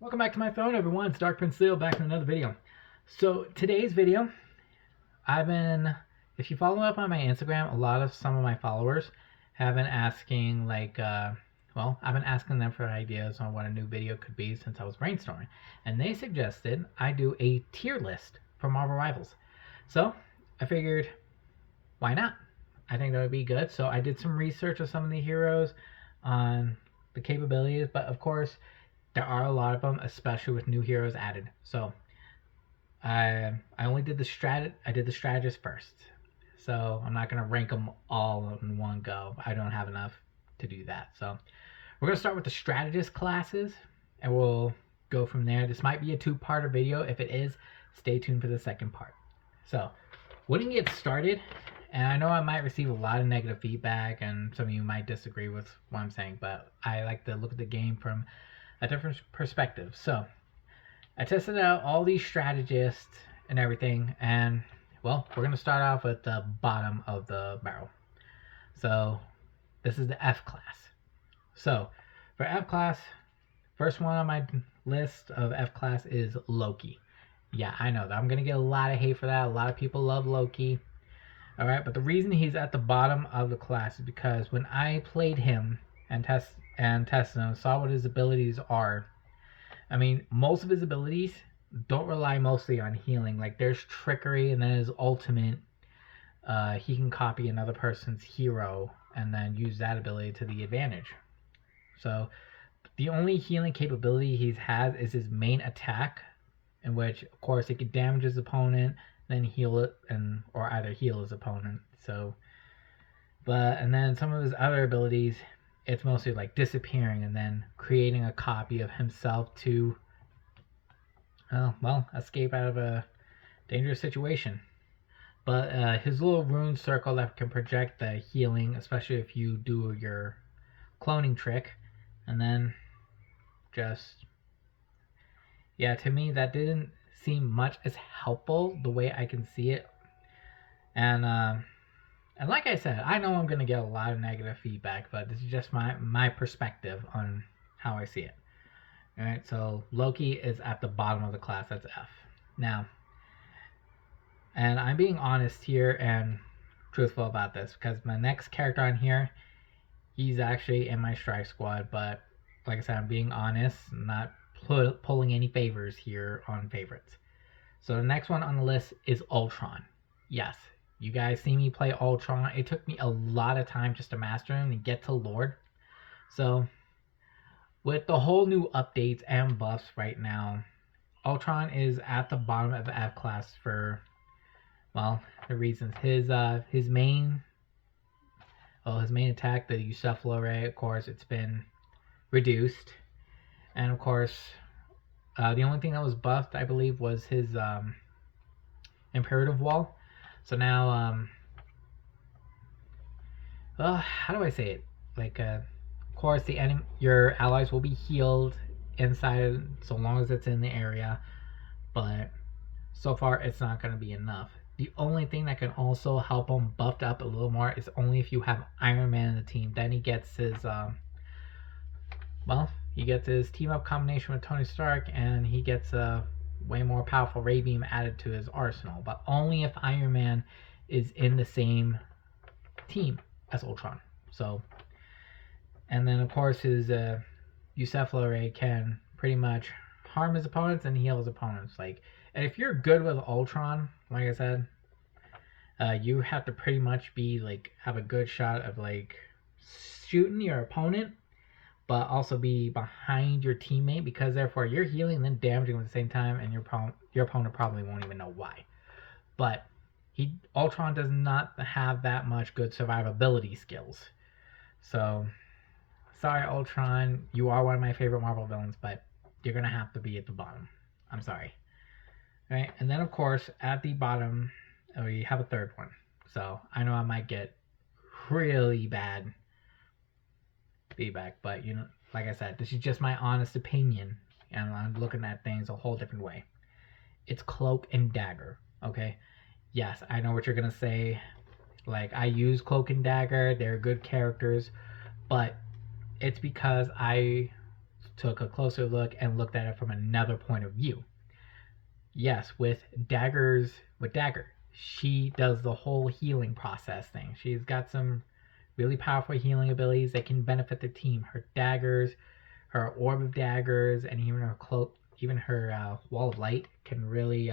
Welcome back to my phone, everyone. It's Dark Prince Leo back in another video. So today's video, if you follow up on my Instagram, some of my followers have been asking I've been asking them for ideas on what a new video could be since I was brainstorming. And they suggested I do a tier list for Marvel Rivals. So I figured, why not? I think that would be good. So I did some research of some of the heroes on the capabilities, but of course, there are a lot of them, especially with new heroes added. So I only did I did the strategist first. So I'm not gonna rank them all in one go. I don't have enough to do that. So we're gonna start with the strategist classes, and we'll go from there. This might be a two-part video. If it is, stay tuned for the second part. So when you get started, and I know I might receive a lot of negative feedback, and some of you might disagree with what I'm saying, but I like to look at the game from a different perspective. So I tested out all these strategists and everything, and well, we're gonna start off at the bottom of the barrel. So this is the F class. So for F class, first one on my list of F class is Loki. Yeah, I know that I'm gonna get a lot of hate for that. A lot of people love Loki. All right, but the reason he's at the bottom of the class is because when I played him and tested him, saw what his abilities are. I mean, most of his abilities don't rely mostly on healing. Like there's trickery, and then his ultimate, he can copy another person's hero and then use that ability to the advantage. So the only healing capability he has is his main attack, in which of course he can damage his opponent, then heal it, or either heal his opponent. And then some of his other abilities, it's mostly like disappearing and then creating a copy of himself to, escape out of a dangerous situation. But his little rune circle that can project the healing, especially if you do your cloning trick, and then to me that didn't seem much as helpful the way I can see it. And like I said, I know I'm gonna get a lot of negative feedback, but this is just my perspective on how I see it. All right, so Loki is at the bottom of the class. That's F. Now, and I'm being honest here and truthful about this because my next character on here, he's actually in my strike squad. But like I said, I'm being honest, not pulling any favors here on favorites. So the next one on the list is Ultron. Yes, you guys see me play Ultron. It took me a lot of time just to master him and get to Lord. So with the whole new updates and buffs right now, Ultron is at the bottom of the F class for, well, the reasons. His main attack, the Eucephalo Ray, of course, it's been reduced, and of course, the only thing that was buffed, I believe, was his Imperative Wall. So now, how do I say it? Of course, your allies will be healed inside so long as it's in the area, but so far it's not going to be enough. The only thing that can also help him buffed up a little more is only if you have Iron Man in the team. Then he gets his team up combination with Tony Stark, and he gets a way more powerful Ray Beam added to his arsenal, but only if Iron Man is in the same team as Ultron. So, and then of course his Eucephalo Ray can pretty much harm his opponents and heal his opponents. And if you're good with Ultron, like I said, you have to pretty much have a good shot of shooting your opponent, but also be behind your teammate, because therefore you're healing and then damaging them at the same time, and your opponent probably won't even know why. But Ultron does not have that much good survivability skills. So, sorry Ultron, you are one of my favorite Marvel villains, but you're gonna have to be at the bottom. I'm sorry. All right, and then of course at the bottom we have a third one. So I know I might get really bad feedback, but like I said, this is just my honest opinion, and I'm looking at things a whole different way. It's Cloak and Dagger. Okay, yes, I know what you're gonna say. I use Cloak and Dagger; they're good characters, but it's because I took a closer look and looked at it from another point of view. Yes, with Dagger, she does the whole healing process thing. She's got some really powerful healing abilities that can benefit the team. Her daggers, her orb of daggers, and even her cloak, even her wall of light can really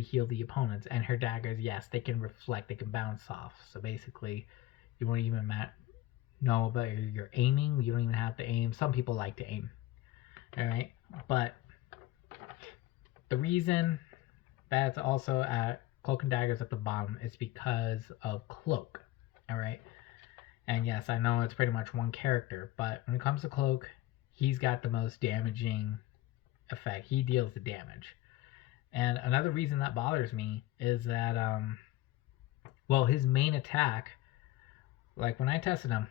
heal the opponents. And her daggers, yes, they can reflect, they can bounce off. So basically, you won't even know about your aiming. You don't even have to aim. Some people like to aim. All right, but the reason that's also at Cloak and Daggers at the bottom is because of Cloak. All right, and yes, I know it's pretty much one character, but when it comes to Cloak, he's got the most damaging effect. He deals the damage. And another reason that bothers me is that, well, his main attack, like when I tested him,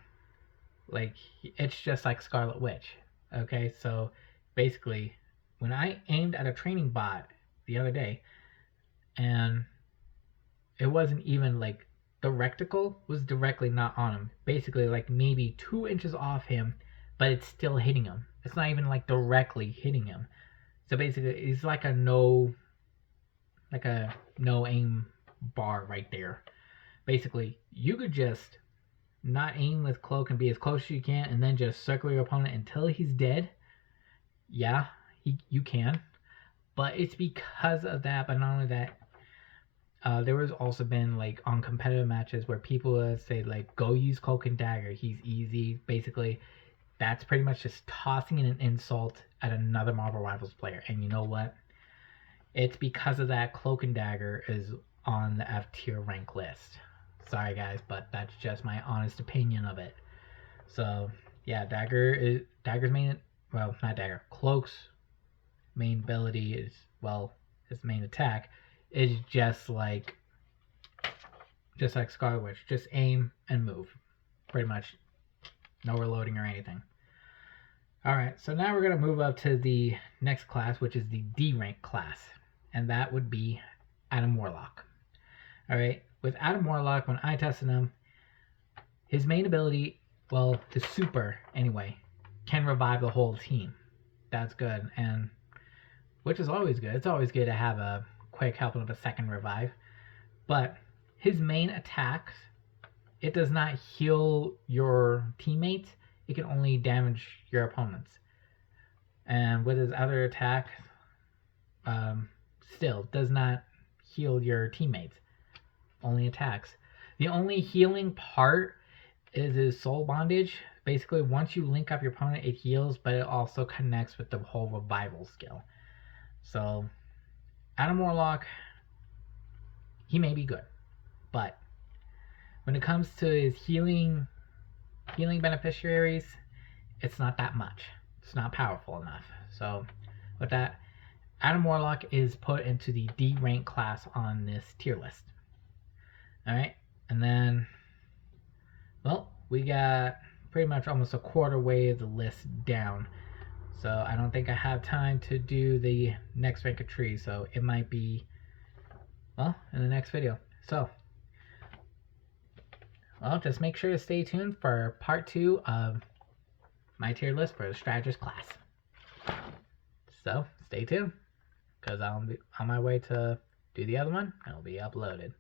like it's just like Scarlet Witch. Okay, so basically, when I aimed at a training bot the other day, and it wasn't even like the reticle was directly not on him. Basically, like maybe 2 inches off him, but it's still hitting him. It's not even like directly hitting him. So basically, it's like a no aim bar right there. Basically, you could just not aim with Cloak and be as close as you can, and then just circle your opponent until he's dead. Yeah, you can, but it's because of that. But not only that, there was also been like on competitive matches where people would say like, go use Cloak and Dagger. He's easy. Basically, that's pretty much just tossing in an insult at another Marvel Rivals player. And you know what? It's because of that Cloak and Dagger is on the F tier rank list. Sorry guys, but that's just my honest opinion of it. So yeah, Dagger's main, well, not Dagger, Cloak's main ability is, well, his main attack is just like Scarlet Witch. Just aim and move. Pretty much no reloading or anything. Alright, so now we're going to move up to the next class, which is the D rank class. And that would be Adam Warlock. Alright, with Adam Warlock, when I tested him, his main ability, well, his super, anyway, can revive the whole team. That's good, and which is always good. It's always good to have a quick help with a second revive. But his main attacks, it does not heal your teammates. It can only damage your opponents. And with his other attacks, still does not heal your teammates. Only attacks. The only healing part is his soul bondage. Basically, once you link up your opponent, it heals, but it also connects with the whole revival skill. So, Adam Warlock, he may be good, but when it comes to his healing beneficiaries, it's not that much. It's not powerful enough. So, with that, Adam Warlock is put into the D rank class on this tier list. Alright, and then, well, we got pretty much almost a quarter way of the list down. So I don't think I have time to do the next rank of trees, so it might be, well, in the next video. So, well, just make sure to stay tuned for part 2 of my tier list for the Strategist class. So, stay tuned, because I'll be on my way to do the other one, and it'll be uploaded.